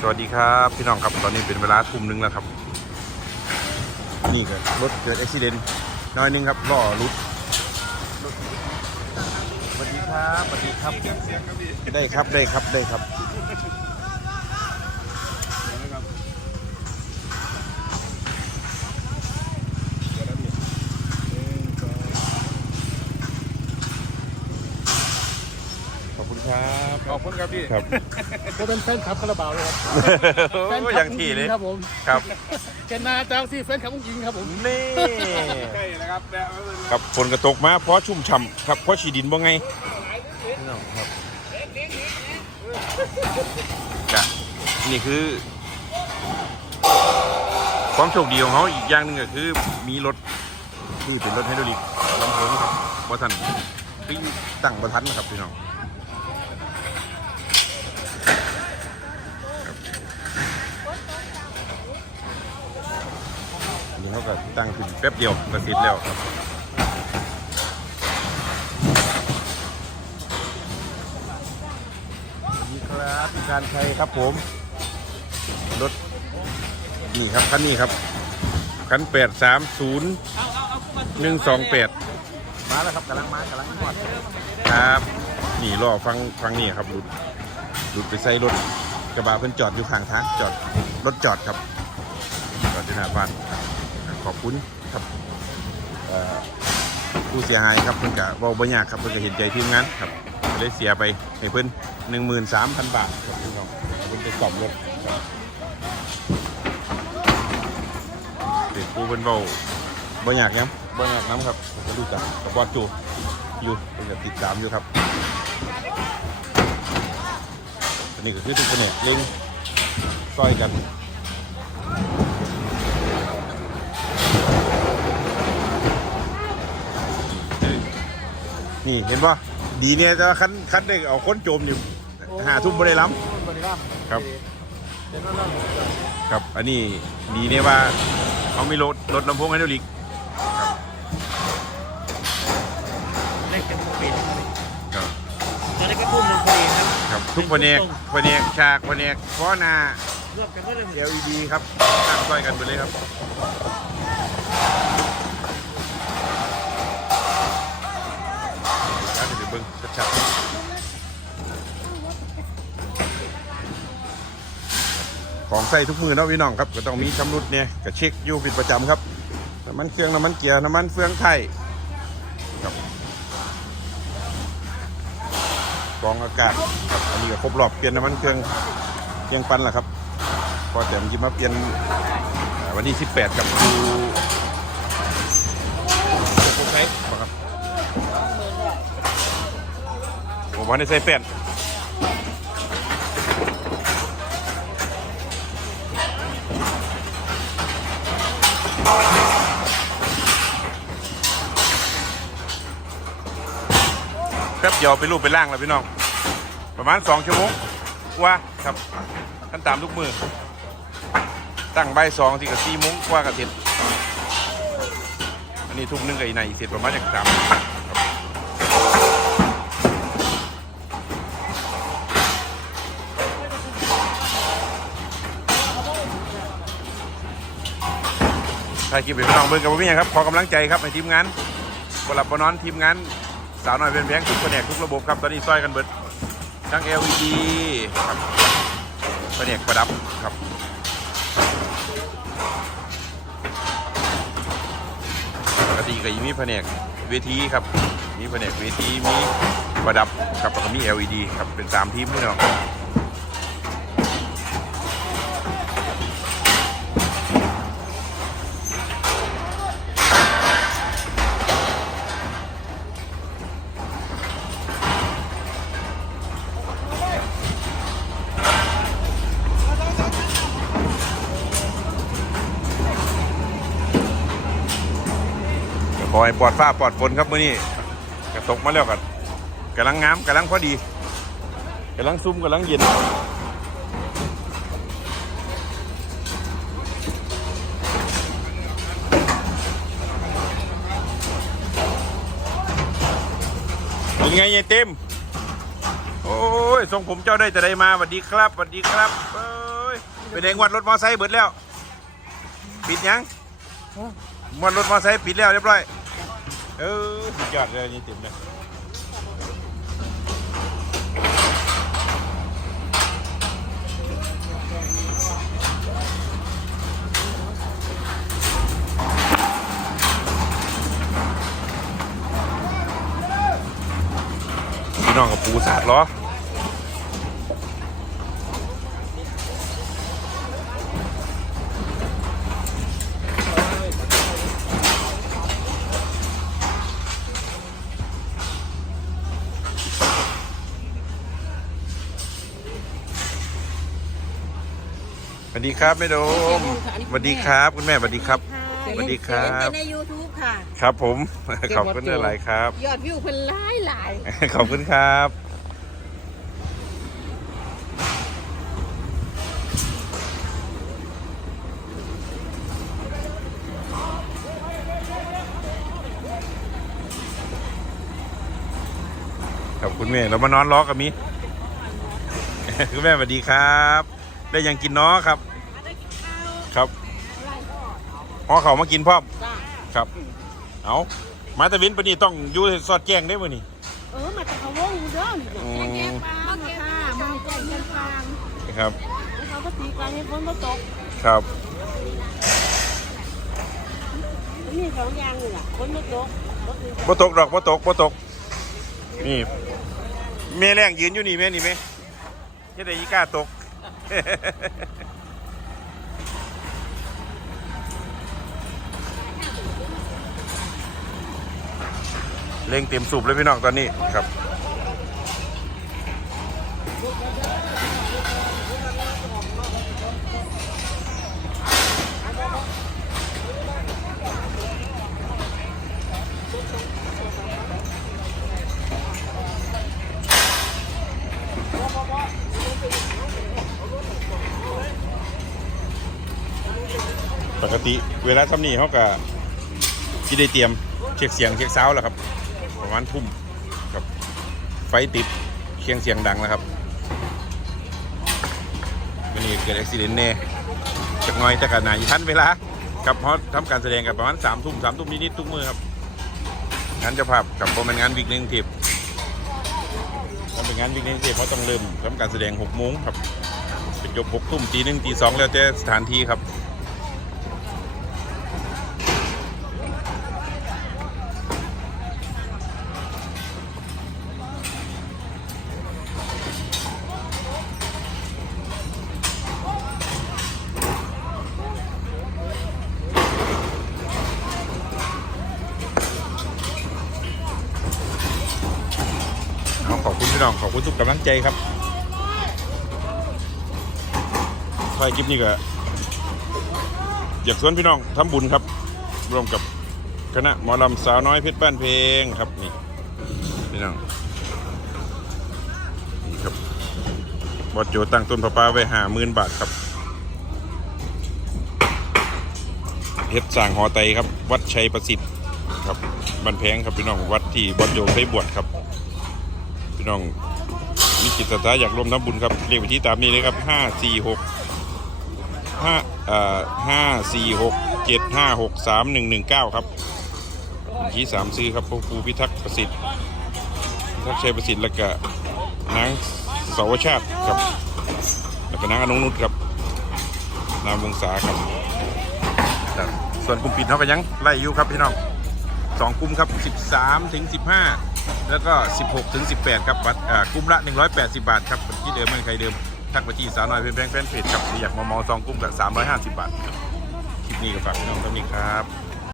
สวัสดีครับพี่น้องครับตอนนี้เป็นเวลาทุ่มหนึงแล้วครับ นี่ก็รถเกิดอุบิเหตุน้อยนึงครับล้อรุดรถสวัสดีครับสวัสดีครับ ได้ครับได้ครับได้ครับ คุณครับพี่ครับก็เป็นแฟนคลับคาราบาวเลยครับแฟนโอ้คยลัอย่างที่เลยครับผมครับเจนนาจางซี่แฟนคลับอุ้งยิงครับผมนี่ใกล้นะครับแวะมาเลยครับฝนกระตกมาเพราะชุ่มฉ่ำครับเพราะฉีดินบ่ไงพี่น้องครับกะนี่คือ ความโชคดีของเขาอีกอย่างหนึ่งก็คือมีรถที่เป็นรถไฮดรอลิกลำโพงครับบ่ทันคือตั้งบ่ทันนะครับพี่น้อง นี้เขาก็ตั้งขึ้นแป๊บเดียวก็เสร็จแล้วครับนี่ครับพี่การชัยครับผม รถ นี่ครับคันนี้ครับ คันแปดสามศูนย์หนึ่งสองแปดมาแล้วครับกำลังมากำลังหมดครับนี่รอฟังฟังนี่ครับหลุดหลุดไปใส่รถกระบะเพิ่นจอดอยู่ข้างทางจอดรถจอดครับจอดที่หน้าบ้านข อบคุณครับเอ่อผู้เสียหายครับเพิ่นกะเว้าบ่ยากครับเพิ่นก็เห็นใจทีมงานครับก็เลยเสียไปให้เพิ่น13,000บาทครับพี่น้องเพิ่นไปซ่อมรถครับเด็กผู้เพิ่นเว้าบ่ยากหยังบ่ยากน้ำครับผมก็รู้จักกับบอสจูอยู่เพิ่นก็ติดตามอยู่ครับอันนี้ก็คือทุกคนเนี่ยเล่นซอยกัน นี่เห็นป่ะดีเนี่ยแต่ว่าคันคันได้เอาคนโจมอยู่หาทุ่มบริล้บริรัมครับเจนนาำครับ อันนี้ดีเนี่ยว่าเขามีรถรถลำโพงไฮดรอลิกเล่นกันเป็นครับ ตอนนี้ก็ทุ่มหนึ่งพอดีครับครับ ทุกแผนกแผนกฉากแผนกข้อหน้ารวมกันก็เลย LED ครับตั้งซอยกันไปเลยครับ บิ้งชัดๆของใส่ทุกมือเนาะพี่น้องครับ ก็ต้องมีชำรุดเนี่ยก็เช็คอยู่เป็นประจำครับน้ำมันเครื่องน้ำมันเกียร์น้ำมันเฟืองไทยครับกรองอากาศครับอันนี้ก็ครบรอบเปลี่ยนน้ำมันเครื่องเพียงปันแหละครับพอแต่มนจะมาเปลี่ยนวันที่ 18 กับดู วันนี้ใส่แป้นแป๊บเดียวไปรูปไปล่างแล้วพี่น้อง ประมาณสองชั่วโมงกว่าครับขั้นตามทุกมือ ตั้งใบสองที่กับสี่โมงกว่ากับเสร็จอันนี้ทุ่มนึงกับอีกไหนเสร็จประมาณอย่างสาม ถ้าคลิปเป็นพี่น้องเบิ่งกับพี่ยังครับขอกำลังใจครับในทีมงานบหลับบนอนทีมงานสาวน้อยเป็นแพงทุกแผนกทุกระบบครับตอนนี้ซอยกันเบิดทั้ง LED ครับแผนกประดับครับปกติก็ยังมีแผนกเวทีครับมีแผนกเวทีมีประดับครับแล้วก็มี LED ครับเป็นสามทีมพี่น้อง อให้ปลอดฟ้าปลอดฝนครับมื้อนี้ก็ตกมาแล้วกันกำลังงามกำลังพอดีกำลังซุ่มกำลังเย็นเป็นไงยายเต็ม โอ้ยทรงผมเจ้าได้แต่ใดมาสวัสดีครับสวัสดีครับเอ้ยเป็นเองวัดรถมอไซค์เบิดแล้ว ปิดยังมวนรถมอไซค์ปิดแล้วเรียบร้อย เออสุดยอดเลยนี่เต็มเลยพี่น้องกับปูสาดล้อ วัสดีครับแม่โดมสวัสดีครับคุณแม่สวัสดีครับสวัสดีครับเห็นใน YouTube ค่ะ ครับผม ขอบคุณหลายๆครับ ยอดวิวเพิ่นหลายหลายขอบคุณครับ ขอบคุณแม่ เรามานอนล้อกับมีคุณแม่สวัสดีครับ ได้ยังกินเนาะครับ ครับพอเขามากินพร้อมจ้าครับ เอามาแตะวินปะนี่ต้องอยู่สอดแจ้งได้มื้อนี่เออมาจากเขาวงเด้อนี่อืมแจ้งฟางค่ะมาแจ้งแจ้งฟางครับเขาก็ตีกลางให้ฝนมาตกครับมีสองอย่างนี่แหละฝนมาตกก็คือบ่ตกดอกบ่ตกบ่ตก นี่แม่แรงยืนอยู่นี่แม่นี่แม่เฮ็ดได้อีกล้าตก เร่งเตรียมสูบเลยพี่น้องตอนนี้ครับ ปกติเวลาทำนี่เขาก็ที่ได้เตรียมเช็คเสียงเช็คเซาแล้วครับ ประมาณทุ่มครับ ไฟติดเคียงเสียงดังแล้วครับวันนี้เกิดอุบิเหตุแน่จากน้อยจากกันหนาอีกทันเวลากับเพราะทำการแสดงกันประมาณสามทุ่มสามทุ่มนิดๆทุกมือครับงานจะภาพกับประมาณงานวิกหนึ่งทิพถ้าเป็นงานวิกหนึ่งทิพเขาต้องเริ่มทำการแสดงหกโมงครับเป็นจบหกทุ่มตีหนึ่งตีสองแล้วแต่สถานที่ครับ พี่น้องขอบคุณทุกกำลังใจครับถ่ายคลิปนี้ก็อยากชวนพี่น้องทำบุญครับ ร่วมกับคณะหมอลำสาวน้อยเพชรบ้านเพลงครับนี่พี่น้องนี่ครับบอดโจตั้งต้นประปาไว้หาหมื่นบาทครับเฮ็ดสร้างหอไตครับ วัดชัยประสิทธิ์ครับบ้านแพงครับพี่น้องวัดที่บอดโจไปบวชครับ พี่น้องมีจิตศรัทธาอยากร่วมทำบุญครับเรียกไปที่ตามนี้เลยครับห้าสี่หกห้าเอ่อห้าสี่หกเจ็ดห้าหกสามหนึ่งหนึ่งเก้าครับบัญชีสามซื้อครับพระครูพิทักษ์ประสิทธิ์พิทักษ์ชัยประสิทธิ์แล้วก็นางสาวชาติครับแล้วก็นางอนงนุชครับนามวงศาครับครับส่วนกลุ่มปิดเขาก็ยังไล่อยู่ครับพี่น้องสองกลุ่มครับ13ถึง15 แล้วก็ 16ถึง18 ครับบัตรกุ้มละ 180 บาทครับบัตรที่เดิมมันใครเดิมทักไปที่สาวน้อยเป็นแบงค์แฟนเพจครับอยากมาเมองสองกุ้มกับ350 บาทคลิปนี้ก็ฝากพี่น้องตรงนี้ครับ